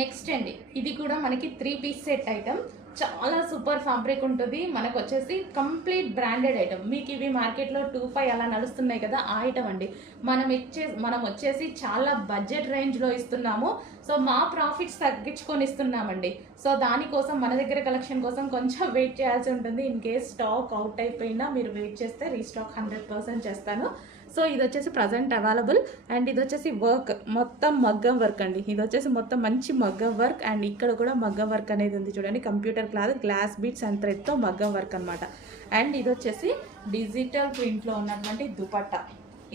Next అండి, ఇది కూడా మనకి 3 పీస్ సెట్ ఐటమ్. చాలా సూపర్ ఫ్యాబ్రిక్ ఉంటుంది. మనకు వచ్చేసి కంప్లీట్ బ్రాండెడ్ ఐటమ్. మీకు ఇవి మార్కెట్లో 2-5 అలా నడుస్తున్నాయి కదా, ఆ ఐటమ్ అండి. మనం వచ్చేసి చాలా బడ్జెట్ రేంజ్లో ఇస్తున్నాము. సో మా ప్రాఫిట్స్ తగ్గించుకొని ఇస్తున్నామండి. సో దానికోసం మన దగ్గర కలెక్షన్ కోసం కొంచెం వెయిట్ చేయాల్సి ఉంటుంది. ఇన్ కేస్ స్టాక్ అవుట్ అయిపోయినా మీరు వెయిట్ చేస్తే రీస్టాక్ 100% చేస్తాను. సో ఇది వచ్చేసి ప్రజెంట్ అవైలబుల్. అండ్ ఇది వచ్చేసి వర్క్ మొత్తం మగ్గం వర్క్ అండి. ఇది వచ్చేసి మొత్తం మంచి మగ్గం వర్క్. అండ్ ఇక్కడ కూడా మగ్గం వర్క్ అనేది ఉంది చూడండి. Computer cloth, glass beads and థ్రెడ్తో మగ్గం వర్క్ అనమాట. అండ్ ఇది వచ్చేసి డిజిటల్ ప్రింట్లో ఉన్నటువంటి దుపట్టా.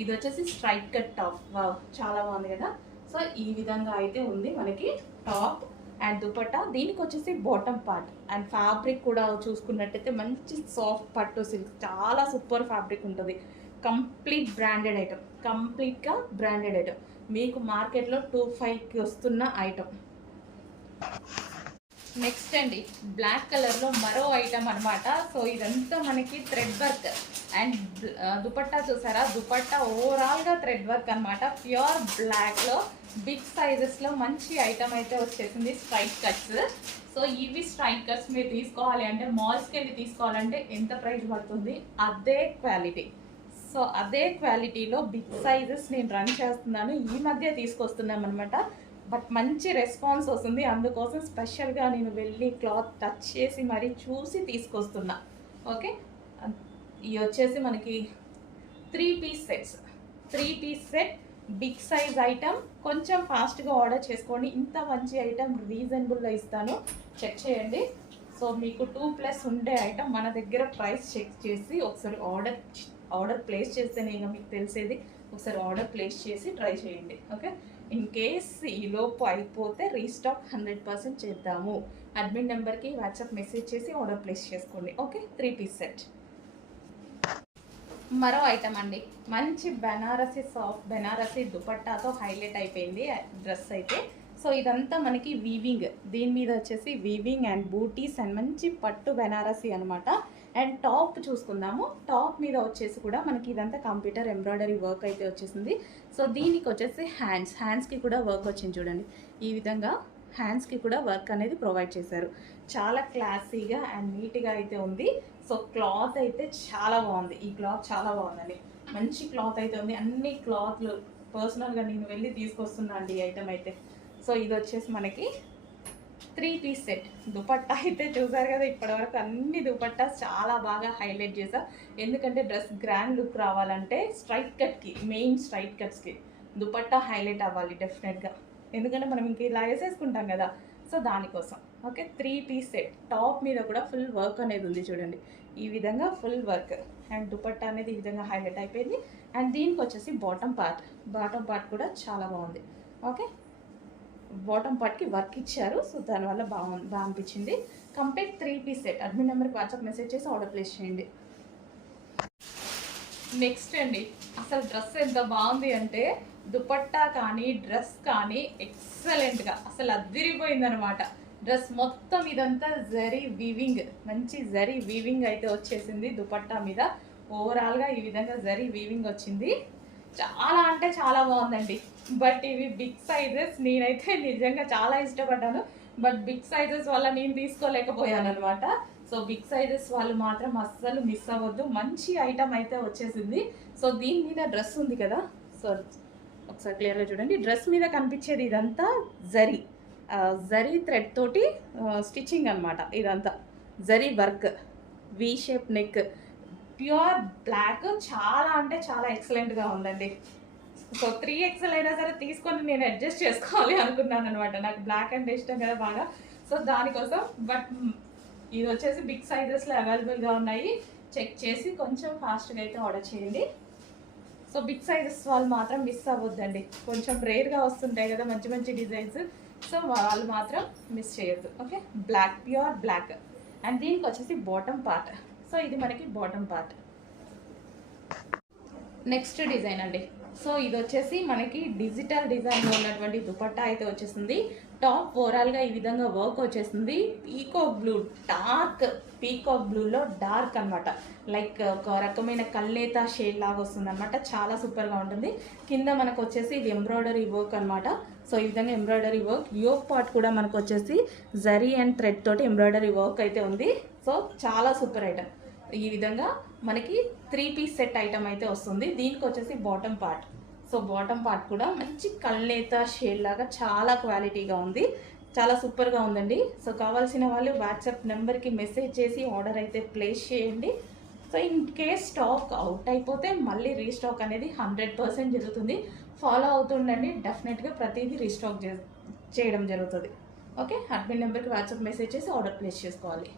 ఇది వచ్చేసి స్ట్రైట్ కట్ టాప్. వావ్, చాలా బాగుంది కదా. సో ఈ విధంగా అయితే ఉంది మనకి టాప్ అండ్ దుపట్టా. దీనికి వచ్చేసి బాటమ్ పార్ట్ అండ్ ఫ్యాబ్రిక్ కూడా చూసుకున్నట్టయితే మంచి సాఫ్ట్ పట్టు సిల్క్, చాలా సూపర్ ఫ్యాబ్రిక్ ఉంటుంది. కంప్లీట్ బ్రాండెడ్ ఐటమ్, కంప్లీట్గా బ్రాండెడ్ ఐటమ్. మీకు మార్కెట్లో 2-5కి వస్తున్న ఐటమ్. నెక్స్ట్ అండి, బ్లాక్ కలర్లో మరో ఐటమ్ అనమాట. సో ఇదంతా మనకి థ్రెడ్ వర్క్ అండ్ దుపట్టా చూసారా, దుపట్టా ఓవరాల్గా థ్రెడ్ వర్క్ అనమాట. ప్యూర్ బ్లాక్లో బిగ్ సైజెస్లో మంచి ఐటమ్ అయితే వచ్చేసింది. Straight cuts. సో ఇవి స్ట్రైట్ కట్స్ మీరు తీసుకోవాలి అంటే, మాల్స్కి వెళ్ళి తీసుకోవాలంటే ఎంత ప్రైస్ పడుతుంది, అదే క్వాలిటీ. సో అదే క్వాలిటీలో బిగ్ సైజెస్ నేను రన్ చేస్తున్నాను. ఈ మధ్య తీసుకొస్తున్నాం అనమాట. బట్ మంచి రెస్పాన్స్ వస్తుంది. అందుకోసం స్పెషల్గా నేను వెళ్ళి క్లాత్ టచ్ చేసి మరీ చూసి తీసుకొస్తున్నా. ఓకే, ఇవి వచ్చేసి మనకి 3 piece sets. 3 piece set big size item. కొంచెం ఫాస్ట్గా ఆర్డర్ చేసుకోండి. ఇంత మంచి ఐటమ్ రీజనబుల్లో ఇస్తాను, చెక్ చేయండి. సో మీకు 2+ ఉండే ఐటమ్ మన దగ్గర ప్రైస్ చెక్ చేసి ఒకసారి ఆర్డర్ ప్లేస్ చేస్తేనే ఇక మీకు తెలిసేది. ఒకసారి ఆర్డర్ ప్లేస్ చేసి ట్రై చేయండి. ఓకే, ఇన్ కేస్ ఈలోపు అయిపోతే రీస్టాక్ 100% చేద్దాము. అడ్మిన్ నెంబర్కి వాట్సాప్ మెసేజ్ చేసి ఆర్డర్ ప్లేస్ చేసుకోండి. Okay, 3 piece set. మరో ఐటమ్ అండి, మంచి బెనారసీ సాఫ్ట్ బెనారసీ దుపట్టాతో హైలైట్ అయిపోయింది డ్రెస్ అయితే. సో ఇదంతా మనకి వీవింగ్, దీని మీద వచ్చేసి వీవింగ్ అండ్ బూటీస్ అండ్ మంచి పట్టు బెనారసీ అనమాట. అండ్ టాప్ చూసుకుందాము. టాప్ మీద వచ్చేసి కూడా మనకి ఇదంతా కంప్యూటర్ ఎంబ్రాయిడరీ వర్క్ అయితే వచ్చేసింది. సో దీనికి వచ్చేసి హ్యాండ్స్కి కూడా వర్క్ వచ్చింది చూడండి. ఈ విధంగా హ్యాండ్స్కి కూడా వర్క్ అనేది ప్రొవైడ్ చేశారు. చాలా క్లాసీగా అండ్ నీట్గా అయితే ఉంది. సో క్లాత్ అయితే చాలా బాగుంది. ఈ క్లాత్ చాలా బాగుందండి, మంచి క్లాత్ అయితే ఉంది. అన్ని క్లాత్లు పర్సనల్గా నేను వెళ్ళి తీసుకొస్తున్నా అండి ఈ ఐటమ్ అయితే. సో ఇది వచ్చేసి మనకి 3 పీస్ సెట్. దుపట్టా అయితే చూసారు కదా, ఇప్పటివరకు అన్ని దుపట్టాస్ చాలా బాగా హైలైట్ చేశా. ఎందుకంటే డ్రెస్ గ్రాండ్ లుక్ రావాలంటే స్ట్రైట్ కట్కి, మెయిన్ స్ట్రైట్ కట్స్కి దుపట్టా హైలైట్ అవ్వాలి డెఫినెట్గా. ఎందుకంటే మనం ఇంక ఇలా వేసేసుకుంటాం కదా, సో దానికోసం. Okay, 3 piece set. టాప్ మీద కూడా ఫుల్ వర్క్ అనేది ఉంది చూడండి. ఈ విధంగా ఫుల్ వర్క్ అండ్ దుపట్టా అనేది ఈ విధంగా హైలైట్ అయిపోయింది. అండ్ దీనికి వచ్చేసి బాటమ్ పార్ట్ కూడా చాలా బాగుంది. ఓకే, బాటమ్ పార్ట్కి వర్క్ ఇచ్చారు. సో దానివల్ల బాగా అనిపించింది. Complete 3 piece set. అడ్మిన్ నెంబర్కి వాట్సాప్ మెసేజ్ చేసి ఆర్డర్ ప్లేస్ చేయండి. నెక్స్ట్ అండి, అసలు డ్రెస్ ఎంత బాగుంది అంటే, దుపట్టా కానీ డ్రెస్ కానీ ఎక్సలెంట్గా అసలు అదిరిపోయిందనమాట. డ్రెస్ మొత్తం ఇదంతా జరీ వీవింగ్, మంచి జరీ వీవింగ్ అయితే వచ్చేసింది దుపట్టా మీద. ఓవరాల్గా ఈ విధంగా జరీ వీవింగ్ వచ్చింది. చాలా అంటే చాలా బాగుందండి. బట్ ఇవి బిగ్ సైజెస్. నేనైతే నిజంగా చాలా ఇష్టపడ్డాను, బట్ బిగ్ సైజెస్ వల్ల నేను తీసుకోలేకపోయాను అనమాట. సో బిగ్ సైజెస్ వాళ్ళు మాత్రం అస్సలు మిస్ అవ్వద్దు. మంచి ఐటమ్ అయితే వచ్చేసింది. సో దీని మీద డ్రెస్ ఉంది కదా, సో ఒకసారి క్లియర్గా చూడండి. డ్రెస్ మీద కనిపించేది ఇదంతా జరీ థ్రెడ్ తోటి స్టిచ్చింగ్ అనమాట. ఇదంతా zari work, V shape neck, pure black. చాలా అంటే చాలా ఎక్సలెంట్గా ఉందండి. సో 3XL అయినా సరే తీసుకొని నేను అడ్జస్ట్ చేసుకోవాలి అనుకున్నాను అనమాట. నాకు బ్లాక్ అంటే ఇష్టం కదా బాగా, సో దానికోసం. బట్ ఇది వచ్చేసి బిగ్ సైజెస్లో అవైలబుల్గా ఉన్నాయి. చెక్ చేసి కొంచెం ఫాస్ట్గా అయితే ఆర్డర్ చేయండి. సో బిగ్ సైజెస్ వాళ్ళు మాత్రం మిస్ అవ్వద్దండి. కొంచెం రేర్గా వస్తుంటాయి కదా మంచి మంచి డిజైన్స్, సో వాళ్ళు మాత్రం మిస్ చేయొద్దు. Okay, black, pure black. And దీనికి వచ్చేసి బాటమ్ పార్ట్. సో ఇది మనకి బాటమ్ పార్ట్. నెక్స్ట్ డిజైన్ అండి, సో ఇది వచ్చేసి మనకి డిజిటల్ డిజైన్లో ఉన్నటువంటి దుపట్టా అయితే వచ్చేసింది. టాప్ ఓవరాల్గా ఈ విధంగా వర్క్ వచ్చేసింది. పీకాక్ బ్లూ, డార్క్ పీకాక్ బ్లూలో డార్క్ అనమాట, లైక్ ఒక రకమైన కల్లేత షేడ్ లాగా వస్తుంది అనమాట. చాలా సూపర్గా ఉంటుంది. కింద మనకు వచ్చేసి ఇది ఎంబ్రాయిడరీ వర్క్ అనమాట. సో ఈ విధంగా ఎంబ్రాయిడరీ వర్క్, యోక్ పార్ట్ కూడా మనకు వచ్చేసి జరీ అండ్ థ్రెడ్ తోటి ఎంబ్రాయిడరీ వర్క్ అయితే ఉంది. సో చాలా సూపర్ ఐటమ్. ఈ విధంగా మనకి 3 పీస్ సెట్ ఐటమ్ అయితే వస్తుంది. దీనికి వచ్చేసి bottom part. So bottom part కూడా మంచి కల్నేత షేడ్ లాగా చాలా క్వాలిటీగా ఉంది, చాలా సూపర్గా ఉందండి. సో కావాల్సిన వాళ్ళు వాట్సాప్ నెంబర్కి మెసేజ్ చేసి ఆర్డర్ అయితే ప్లేస్ చేయండి. So in case stock out అయిపోతే మళ్ళీ రీస్టాక్ అనేది 100% జరుగుతుంది. ఫాలో అవుతుండండి, డెఫినెట్గా ప్రతిదీ రీస్టాక్ చేయడం జరుగుతుంది. ఓకే, అడ్మిన్ నెంబర్కి వాట్సాప్ మెసేజ్ చేసి ఆర్డర్ ప్లేస్ చేసుకోవాలి.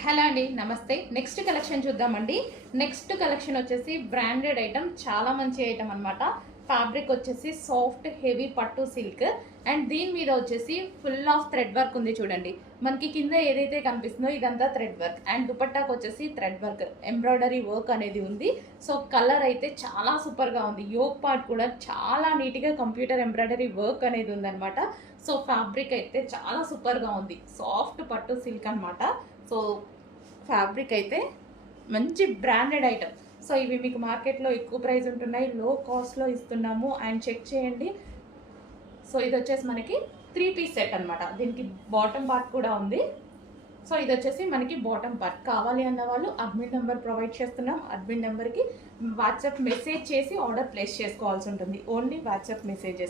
హలో అండి, నమస్తే. నెక్స్ట్ కలెక్షన్ చూద్దామండి. నెక్స్ట్ కలెక్షన్ వచ్చేసి బ్రాండెడ్ ఐటమ్, చాలా మంచి ఐటమ్ అనమాట. ఫ్యాబ్రిక్ వచ్చేసి సాఫ్ట్ హెవీ పట్టు సిల్క్ అండ్ దీని మీద వచ్చేసి ఫుల్ ఆఫ్ థ్రెడ్ వర్క్ ఉంది. చూడండి, మనకి కింద ఏదైతే కనిపిస్తుందో ఇదంతా థ్రెడ్ వర్క్ అండ్ దుపట్టాకు వచ్చేసి థ్రెడ్ వర్క్, ఎంబ్రాయిడరీ వర్క్ అనేది ఉంది. సో కలర్ అయితే చాలా సూపర్గా ఉంది. యోక్ పార్ట్ కూడా చాలా నీట్గా కంప్యూటర్ ఎంబ్రాయిడరీ వర్క్ అనేది ఉందన్నమాట. సో ఫ్యాబ్రిక్ అయితే చాలా సూపర్గా ఉంది. సాఫ్ట్ పట్టు సిల్క్ అనమాట. సో ఫ్యాబ్రిక్ అయితే మంచి బ్రాండెడ్ ఐటమ్. సో ఇవి మీకు మార్కెట్లో ఎక్కువ ప్రైస్ ఉంటున్నాయి, లో కాస్ట్లో ఇస్తున్నాము అండ్ చెక్ చేయండి. సో ఇది వచ్చేసి మనకి 3 పీస్ సెట్ అనమాట. దీనికి బాటమ్ పార్ట్ కూడా ఉంది. సో ఇది వచ్చేసి మనకి బాటమ్ పార్ట్. కావాలి అన్న వాళ్ళు అడ్మిన్ నెంబర్ ప్రొవైడ్ చేస్తున్నాం. అడ్మిన్ నెంబర్కి వాట్సాప్ మెసేజ్ చేసి ఆర్డర్ ప్లేస్ చేసుకోవాల్సి ఉంటుంది. ఓన్లీ వాట్సాప్ మెసేజ్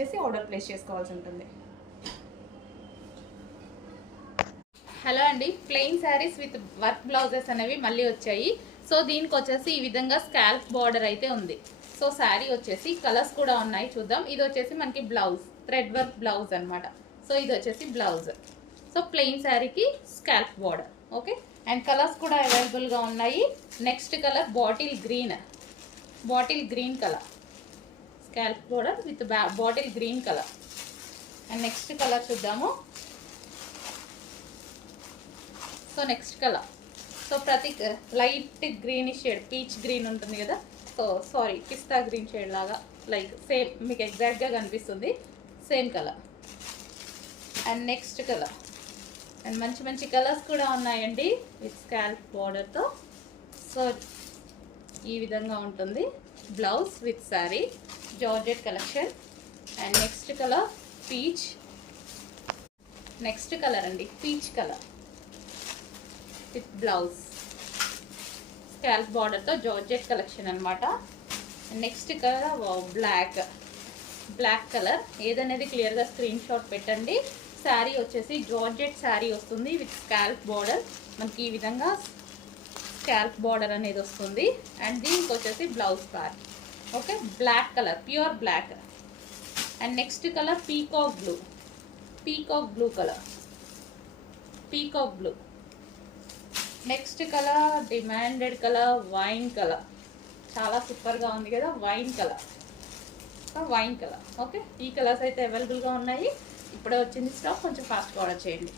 చేసి ఆర్డర్ ప్లేస్ చేసుకోవాల్సి ఉంటుంది. హలో అండి, plain saris with work blouses అనేవి మళ్ళీ వచ్చాయి. సో దీనికి వచ్చేసి ఈ విధంగా స్కాల్ప్ బార్డర్ అయితే ఉంది. సో శారీ వచ్చేసి కలర్స్ కూడా ఉన్నాయి, చూద్దాం. ఇది వచ్చేసి మనకి బ్లౌజ్, థ్రెడ్ వర్క్ బ్లౌజ్ అనమాట. సో ఇది వచ్చేసి బ్లౌజ్. సో ప్లెయిన్ శారీకి scalp border. Okay, and colours కూడా అవైలబుల్గా ఉన్నాయి. Next colour bottle green colour, scalp border with bottle green colour. And next colour చూద్దాము. సో నెక్స్ట్ కలర్, సో ప్రతి light greenish shade, peach green ఉంటుంది కదా, so sorry పిస్తా green shade లాగా, like same మీకు ఎగ్జాక్ట్గా కనిపిస్తుంది, same colour. And next colour, and మంచి మంచి కలర్స్ కూడా ఉన్నాయండి విత్ స్కాల్ప్ బార్డర్తో. సో ఈ విధంగా ఉంటుంది blouse with sari, georgette collection. And next colour peach, next colour అండి peach colour with blouse, scallop బార్డర్తో జార్జెట్ కలెక్షన్ అనమాట. Next colour black colour. ఏదనేది క్లియర్గా స్క్రీన్ షాట్ పెట్టండి. శారీ వచ్చేసి జార్జెట్ శారీ వస్తుంది విత్ స్కాల్ప్ బార్డర్. మనకి ఈ విధంగా స్కాల్ప్ బార్డర్ అనేది వస్తుంది. అండ్ దీనికి వచ్చేసి blouse part. Okay, black colour, pure black. And next colour peacock blue colour, peacock blue. Next colour demanded colour wine colour, చాలా సూపర్గా ఉంది కదా, వైన్ కలర్. ఓకే, ఈ కలర్స్ అయితే అవైలబుల్గా ఉన్నాయి. ఇప్పుడే వచ్చింది స్టాక్, కొంచెం ఫాస్ట్గా ఆర్డర్ చేయండి.